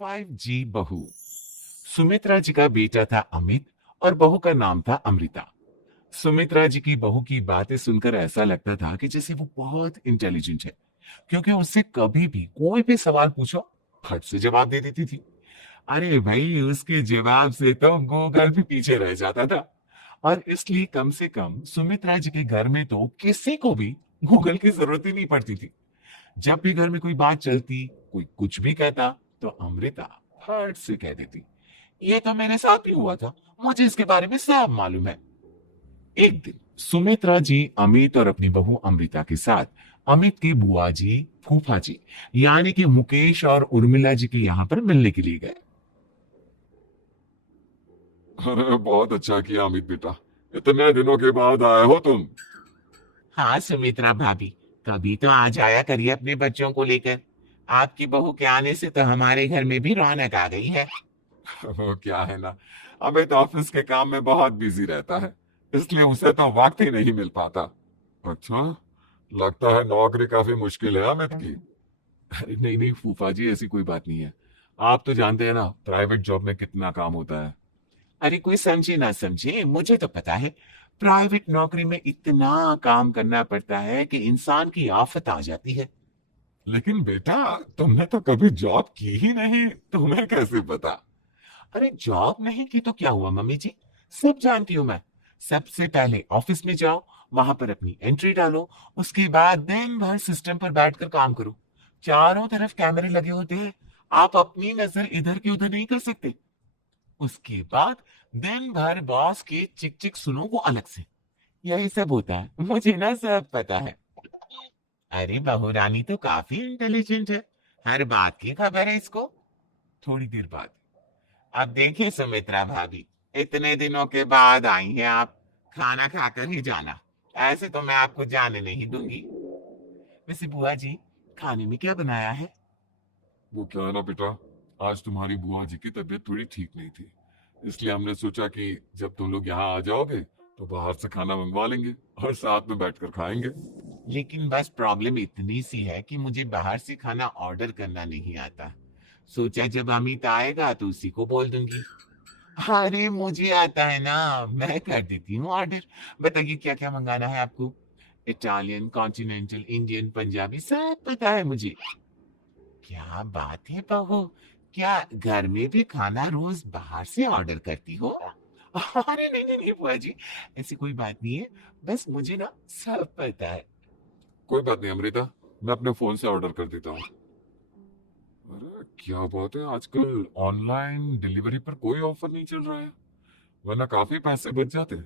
5G बहू। सुमित्रा जी का बेटा था अमित और बहू का नाम था अमृता। सुमित्रा जी की बहू की बातें सुनकर ऐसा लगता था कि जैसे वो बहुत इंटेलिजेंट है, क्योंकि उससे कभी भी कोई भी सवाल पूछो फट से जवाब दे देती थी। अरे भाई, उसके जवाब से तो गूगल भी पीछे रह जाता था। और इसलिए कम से कम सुमित्रा जी के घर में तो किसी को भी गूगल की जरूरत ही नहीं पड़ती थी। जब भी घर में कोई बात चलती, कोई कुछ भी कहता, तो अमृता फट से कह देती, ये तो मेरे साथ भी हुआ था, मुझे इसके बारे में सब मालूम है। एक दिन सुमित्रा जी अमित और अपनी बहू अमृता के साथ अमित के बुआ जी, फूफा जी, यानी कि मुकेश और उर्मिला जी के यहाँ पर मिलने के लिए गए। अरे बहुत अच्छा किया अमित बेटा। इतने दिनों के बाद आए हो तुम। हाँ सुमित्रा भाभी, कभी तो आ जाया करिए अपने बच्चों को लेकर। आपकी बहू के आने से तो हमारे घर में भी रौनक आ गई है। वो क्या है ना, अमित ऑफिस के काम में बहुत बिजी रहता है, इसलिए उसे तो वक्त ही नहीं मिल पाता। अच्छा, लगता है नौकरी काफी मुश्किल है अमित की। अरे नहीं नहीं फूफा जी, ऐसी कोई बात नहीं है। आप तो जानते हैं ना, प्राइवेट जॉब में कितना काम होता है। अरे कोई समझे ना समझे, मुझे तो पता है। प्राइवेट नौकरी में इतना काम करना पड़ता है कि इंसान की आफत आ जाती है। लेकिन बेटा, तुमने तो कभी जॉब की ही नहीं, तुम्हें कैसे पता? अरे जॉब नहीं की तो क्या हुआ मम्मी जी, सब जानती हूँ मैं। सबसे पहले ऑफिस में जाओ, वहां पर अपनी एंट्री डालो, उसके बाद दिन भर सिस्टम पर बैठकर काम करो। चारों तरफ कैमरे लगे होते हैं, आप अपनी नजर इधर की उधर नहीं कर सकते। उसके बाद दिन भर बॉस की चिक चिक सुनो, वो अलग से। यही सब होता है, मुझे ना सब पता है। अरे बहू रानी तो काफी इंटेलिजेंट है, हर बात की खबर है इसको। थोड़ी देर बाद, अब देखिए सुमित्रा भाभी, इतने दिनों के बाद आई हैं आप, खाना खाकर ही जाना। ऐसे तो मैं आपको जाने नहीं दूंगी। वैसे बुआ जी, खाने में क्या बनाया है? वो क्या है ना बेटा, आज तुम्हारी बुआ जी की तबीयत थोड़ी ठीक नहीं थी, इसलिए हमने सोचा कि जब तुम लोग यहाँ आ जाओगे तो बाहर से खाना मंगवा लेंगे और साथ में बैठकर खाएंगे। लेकिन बस प्रॉब्लम इतनी सी है कि मुझे बाहर से खाना ऑर्डर करना नहीं आता। सोचा जब अमित आएगा तो उसी को बोल दूंगी। अरे मुझे आता है ना, मैं कर देती हूँ ऑर्डर। बताइए क्या क्या मंगाना है आपको? इटालियन, कॉन्टिनेंटल, इंडियन, पंजाबी, सब पता है मुझे। क्या बात है बहू, क्या घर में भी खाना रोज बाहर से ऑर्डर करती हो? अरे नहीं नहीं नहीं बुआ जी, ऐसी कोई बात नहीं है। बस मुझे ना सब पता है। कोई बात नहीं अमृता, मैं अपने फोन से ऑर्डर कर देता हूँ। अरे क्या बात है, आजकल ऑनलाइन डिलीवरी पर कोई ऑफर नहीं चल रहा है, वरना काफी पैसे बच जाते।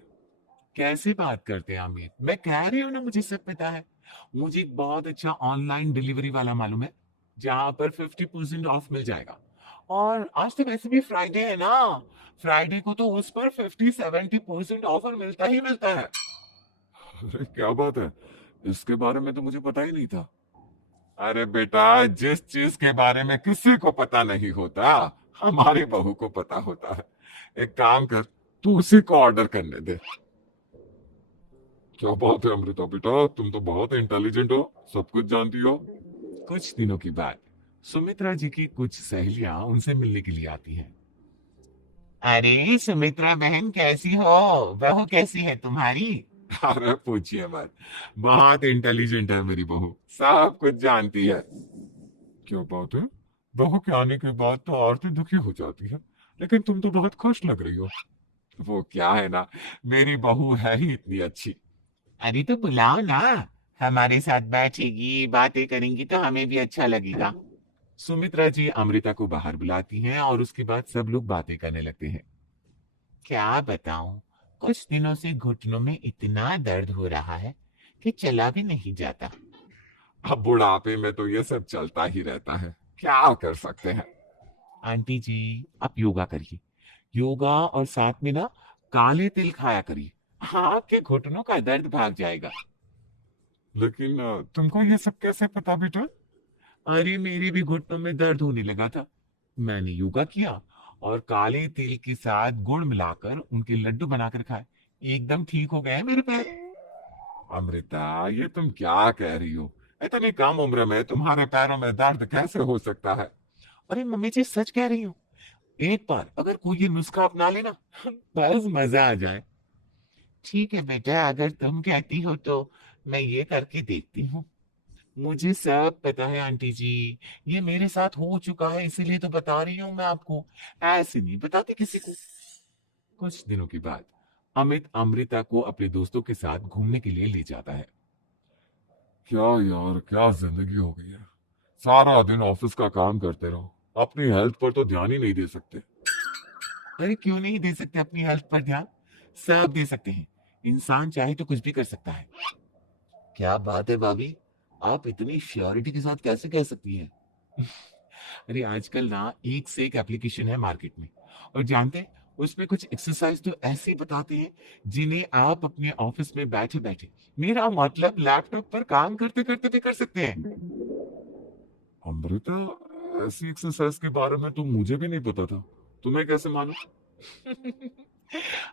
कैसे बात करते हैं अमित, मैं कह रही हूँ ना मुझे सब पता है। मुझे एक बहुत अच्छा ऑनलाइन डिलीवरी वाला मालूम है, जहां पर 50% ऑफ मिल जाएगा। और आज तो वैसे भी फ्राइडे है ना, फ्राइडे को तो उस पर 50-70% ऑफर मिलता ही मिलता है। अरे क्या बात है, इसके बारे में तो मुझे पता ही नहीं था। अरे बेटा, जिस चीज के बारे में किसी को पता नहीं होता, हमारी बहू को पता होता है। एक काम कर, तू उसी को ऑर्डर करने दे। क्या बात है अमृता बेटा, तुम तो बहुत इंटेलिजेंट हो, सब कुछ जानती हो। कुछ दिनों के बाद सुमित्रा जी की कुछ सहेलियां उनसे मिलने के लिए आती हैं। अरे सुमित्रा बहन कैसी हो, बहू कैसी है तुम्हारी? अरे पूछिए मत, बहुत इंटेलिजेंट है मेरी बहू, सब कुछ जानती है। क्या बात है, बहू के आने के बाद तो औरतें दुखी हो जाती है, लेकिन तुम तो बहुत खुश लग रही हो। वो क्या है ना, मेरी बहू है ही इतनी अच्छी। अरे तो बुलाओ ना, हमारे साथ बैठेगी, बातें करेंगी तो हमें भी अच्छा लगेगा। सुमित्रा जी अमृता को बाहर बुलाती हैं और उसके बाद सब लोग बातें करने लगते हैं। क्या बताऊं, कुछ दिनों से घुटनों में इतना दर्द हो रहा है कि चला भी नहीं जाता। अब बुढ़ापे में तो ये सब चलता ही रहता है, क्या कर सकते हैं। आंटी जी, आप योगा करिए, योगा और साथ में ना काले तिल खाया करिए, आपके घुटनों का दर्द भाग जाएगा। लेकिन तुमको ये सब कैसे पता बेटा? अरे मेरे भी घुटनों में दर्द होने लगा था, मैंने योगा किया और काले तिल के साथ गुड़ मिलाकर उनके लड्डू बनाकर खाए, एकदम ठीक हो गए मेरे पैर। अमृता, ये तुम क्या कह रही हो? इतनी कम उम्र में तुम्हारे पैरों में दर्द कैसे हो सकता है? अरे मम्मी जी सच कह रही हूँ, एक बार अगर कोई ये नुस्खा अपना लेना बस मजा आ जाए। ठीक है बेटा, अगर तुम कहती हो तो मैं ये करके देखती हूँ। मुझे सब पता है आंटी जी, ये मेरे साथ हो चुका है इसीलिए तो बता रही हूँ मैं आपको, ऐसे नहीं बताते किसी को। कुछ दिनों के बाद अमित अमृता को अपने दोस्तों के साथ घूमने के लिए ले जाता है। क्या यार, क्या जिंदगी हो गई है। सारा दिन ऑफिस का काम करते रहो, अपनी हेल्थ पर तो ध्यान ही नहीं दे सकते। अरे क्यों नहीं दे सकते अपनी हेल्थ पर ध्यान, सब दे सकते हैं। इंसान चाहे तो कुछ भी कर सकता है। क्या बात है भाभी, आप इतनी श्योरिटी के साथ कैसे कह सकती हैं? अरे आजकल ना एक से एक एप्लीकेशन है मार्केट में, और जानते हैं उसमें कुछ एक्सरसाइज तो ऐसे बताते हैं जिन्हें आप अपने ऑफिस में बैठे बैठे, मेरा मतलब लैपटॉप पर काम करते करते भी कर सकते हैं। अमृता, ऐसी एक्सरसाइज के बारे में तो मुझे भी नहीं पता था। तुम्हें कैसे मालूम?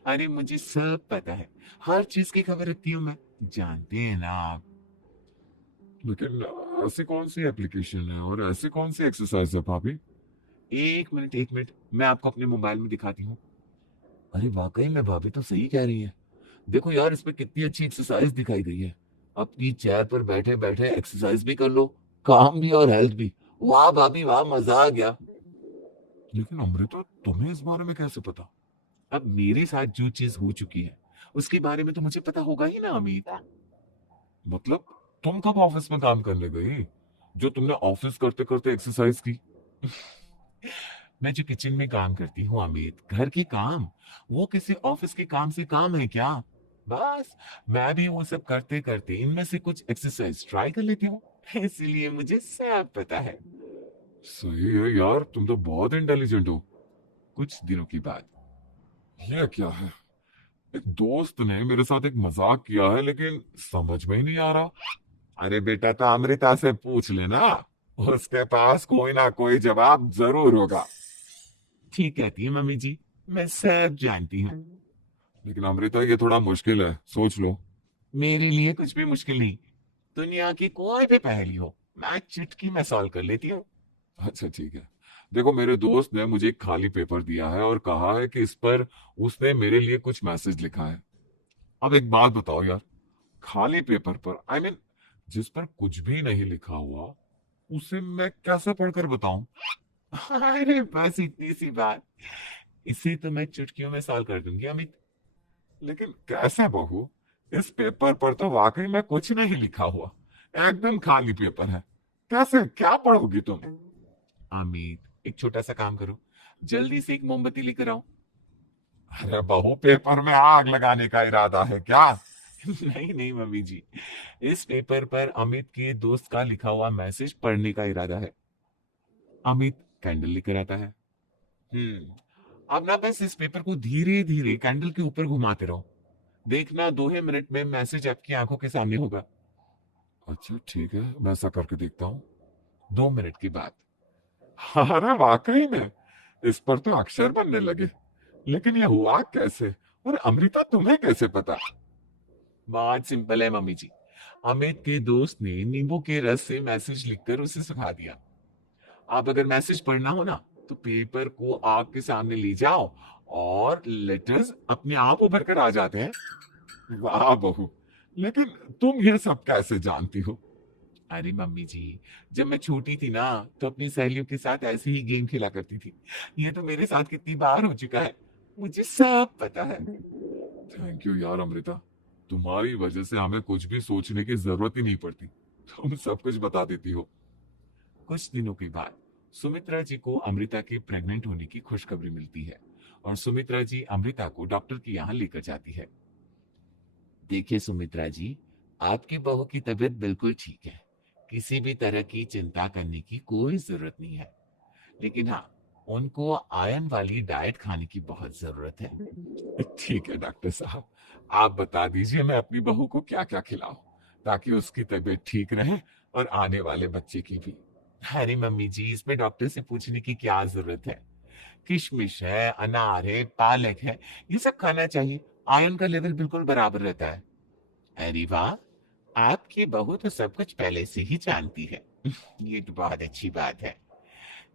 अरे मुझे सब पता है, हर चीज की खबर रखती हूँ मैं, जानते हैं ना आप। लेकिन ऐसी कौन सी एप्लीकेशन है और ऐसी कौन सी एक्सरसाइज है भाभी? एक मिनट एक मिनट, मैं आपको अपने मोबाइल में दिखाती हूँ। अरे वाकई में भाभी तो सही कह रही है, देखो यार इसमें कितनी अच्छी एक्सरसाइज दिखाई गई है। अपनी चेयर पर बैठे बैठे एक्सरसाइज भी कर लो, काम भी और हेल्थ भी। वाह भाभी वाह, मजा आ गया। लेकिन अमृता, तुम्हें इस बारे में कैसे पता? अब मेरे साथ जो चीज हो चुकी है उसके बारे में तो मुझे पता होगा ही ना अमित। मतलब तुम कब ऑफिस में काम करने गई जो तुमने ऑफिस करते करते एक्सरसाइज की? मैं जो किचन में काम करती हूँ अमित, घर के काम, वो किसी ऑफिस के काम से काम है क्या? बस मैं भी वो सब करते करते इनमें से कुछ एक्सरसाइज ट्राई कर लेती हूँ, इसीलिए मुझे सब पता है। सही है यार, तुम तो बहुत इंटेलिजेंट हो। कुछ दिनों के बाद ये क्या है? एक दोस्त ने मेरे साथ एक मजाक किया है, लेकिन समझ में ही नहीं आ रहा। अरे बेटा तो अमृता से पूछ लेना, उसके पास कोई ना कोई जवाब जरूर होगा। ठीक कहती है मम्मी जी, मैं सब जानती हूँ। लेकिन अमृता, ये थोड़ा मुश्किल है, सोच लो। मेरे लिए कुछ भी मुश्किल नहीं, दुनिया की कोई भी पहेली हो मैं चुटकी में सॉल्व कर लेती हूँ। अच्छा ठीक है। देखो, मेरे दोस्त ने मुझे एक खाली पेपर दिया है और कहा है कि इस पर उसने मेरे लिए कुछ मैसेज लिखा है। अब एक बात बताओ यार, खाली पेपर पर, जिस पर कुछ भी नहीं लिखा हुआ, उसे मैं कैसे पढ़कर बताऊं? अरे बस इतनी सी बात, इसे तो मैं चुटकियों में सॉल्व कर दूंगी अमित। लेकिन कैसे बहू? इस पेपर पर तो वाकई में कुछ नहीं लिखा हुआ, एकदम खाली पेपर है। कैसे, क्या पढ़ोगी तुम? अमित एक छोटा सा काम करो, जल्दी से एक मोमबत्ती लेकर आओ। अरे बहू, पेपर में आग लगाने का इरादा है क्या? नहीं नहीं मम्मी जी, इस पेपर पर अमित के दोस्त का लिखा हुआ मैसेज पढ़ने का इरादा है। अमित कैंडल लेकर आता है। अब ना बस इस पेपर को धीरे धीरे कैंडल के ऊपर घुमाते रहो, देखना 2 ही मिनट में मैसेज आपकी आंखों के सामने होगा। अच्छा ठीक है, मैं ऐसा करके देखता हूँ। 2 मिनट के बाद अरे वाकई में इस पर तो अक्षर बनने लगे। लेकिन ये हुआ कैसे? और अमृता, तुम्हें कैसे पता? बात सिंपल है मम्मी जी, अमित के दोस्त ने नींबू के रस से मैसेज लिखकर उसे सिखा दिया। आप अगर मैसेज पढ़ना हो ना तो पेपर को आग के सामने ले जाओ और लेटर्स अपने आप उभर कर आ जाते हैं। वाह बहू, लेकिन तुम ये सब कैसे जानती हो? अरे मम्मी जी, जब मैं छोटी थी ना तो अपनी सहेलियों के साथ ऐसे ही गेम खेला करती थी, ये तो मेरे साथ कितनी बार हो चुका है, मुझे सब पता है। थैंक यू यार अमृता, तुम्हारी वजह से हमें कुछ भी सोचने की जरूरत ही नहीं पड़ती। तुम सब कुछ बता देती हो। कुछ दिनों के बाद सुमित्रा जी को अमृता के प्रेग्नेंट होने की खुशखबरी मिलती है, और सुमित्रा जी अमृता को डॉक्टर के यहाँ लेकर जाती है। देखिए सुमित्रा जी, आपकी बहू की तबीयत बिल्कुल ठीक है, किसी भी तरह की चिंता करने की कोई जरूरत नहीं है, लेकिन हाँ, उनको आयरन वाली डाइट खाने की बहुत जरूरत है। ठीक है डॉक्टर साहब, आप बता दीजिए मैं अपनी बहू को क्या क्या खिलाऊं ताकि उसकी तबीयत ठीक रहे और आने वाले बच्चे की भी। अरे मम्मी जी, इसमें डॉक्टर से पूछने की क्या जरूरत है, किशमिश है, अनार है, पालक है, ये सब खाना चाहिए, आयरन का लेवल बिल्कुल बराबर रहता है। अरे वाह, आपकी बहू तो सब कुछ पहले से ही जानती है। ये तो बहुत अच्छी बात है।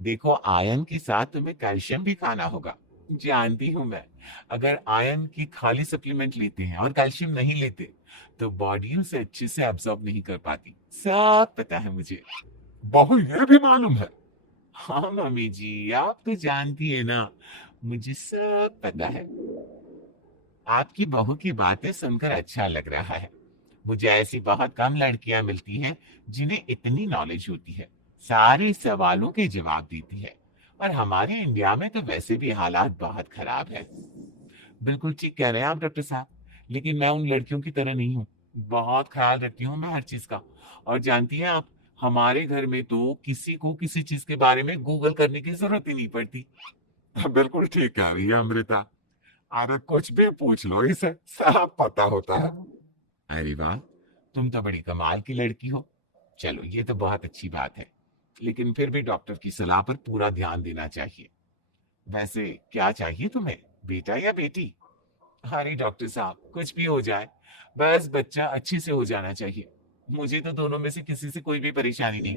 देखो, आयरन के साथ तुम्हें कैल्शियम भी खाना होगा। जानती हूं मैं, अगर आयरन की खाली सप्लीमेंट लेते हैं और कैल्शियम नहीं लेते तो बॉडी उसे अच्छे से एब्जॉर्ब नहीं कर पाती। सब पता है मुझे। बहू ये भी मालूम है? हाँ मम्मी जी, आप तो जानती है ना, मुझे सब पता है। आपकी बहू की बातें सुनकर अच्छा लग रहा है। मुझे ऐसी बहुत कम लड़कियां मिलती हैं जिन्हें इतनी नॉलेज होती है, सारे सवालों के जवाब देती है। और हमारे इंडिया में तो वैसे भी हालात बहुत खराब है। बिल्कुल ठीक कह रहे हैं आप डॉक्टर साहब, लेकिन मैं उन लड़कियों की तरह नहीं हूँ। बहुत ख्याल रखती हूँ मैं हर चीज का। और जानती हैं आप, हमारे घर में तो किसी को किसी चीज के बारे में गूगल करने की जरूरत ही नहीं पड़ती। बिल्कुल ठीक कह रही है अमृता। अरे कुछ भी पूछ लो इसे, सब पता होता है। अरे वाह, तुम तो बड़ी कमाल की लड़की हो। चलो, ये तो बहुत अच्छी बात है, लेकिन फिर भी डॉक्टर की सलाह पर पूरा ध्यान देना चाहिए। वैसे क्या चाहिए तुम्हें, बेटा या बेटी? अरे डॉक्टर साहब, कुछ भी हो जाए, बस बच्चा अच्छे से हो जाना चाहिए। मुझे तो दोनों में से किसी से कोई भी परेशानी नहीं।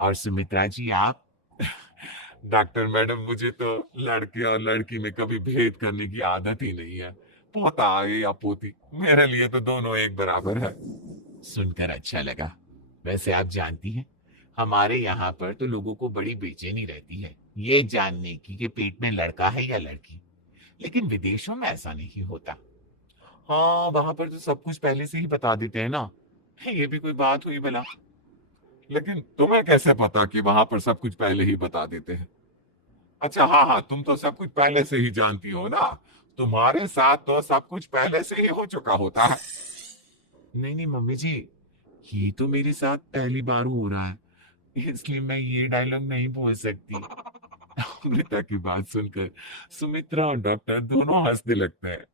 और सुमित्रा जी, आप? डॉक्टर मैडम, मुझे तो लड़के और लड़की में कभी भेद करने की आदत ही नहीं है। पोता आए या पोती, मेरे लिए तो दोनों एक बराबर है। सुनकर अच्छा लगा। वैसे आप जानती हैं, हमारे यहाँ पर तो लोगों को बड़ी बेचैनी रहती है ये जानने की कि पेट में लड़का है या लड़की। लेकिन विदेशों में ऐसा नहीं होता। हाँ, वहां पर तो सब कुछ पहले से ही बता देते हैं ना। ये भी कोई बात हुई भला? लेकिन तुम्हें कैसे पता कि वहां पर सब कुछ पहले ही बता देते हैं? अच्छा, हाँ हाँ, तुम तो सब कुछ पहले से ही जानती हो ना। तुम्हारे साथ तो सब कुछ पहले से ही हो चुका होता है। नहीं नहीं मम्मी जी, ये तो मेरे साथ पहली बार हो रहा है, इसलिए मैं ये डायलॉग नहीं बोल सकती। अमृता की बात सुनकर सुमित्रा और डॉक्टर दोनों हंसने लगते हैं।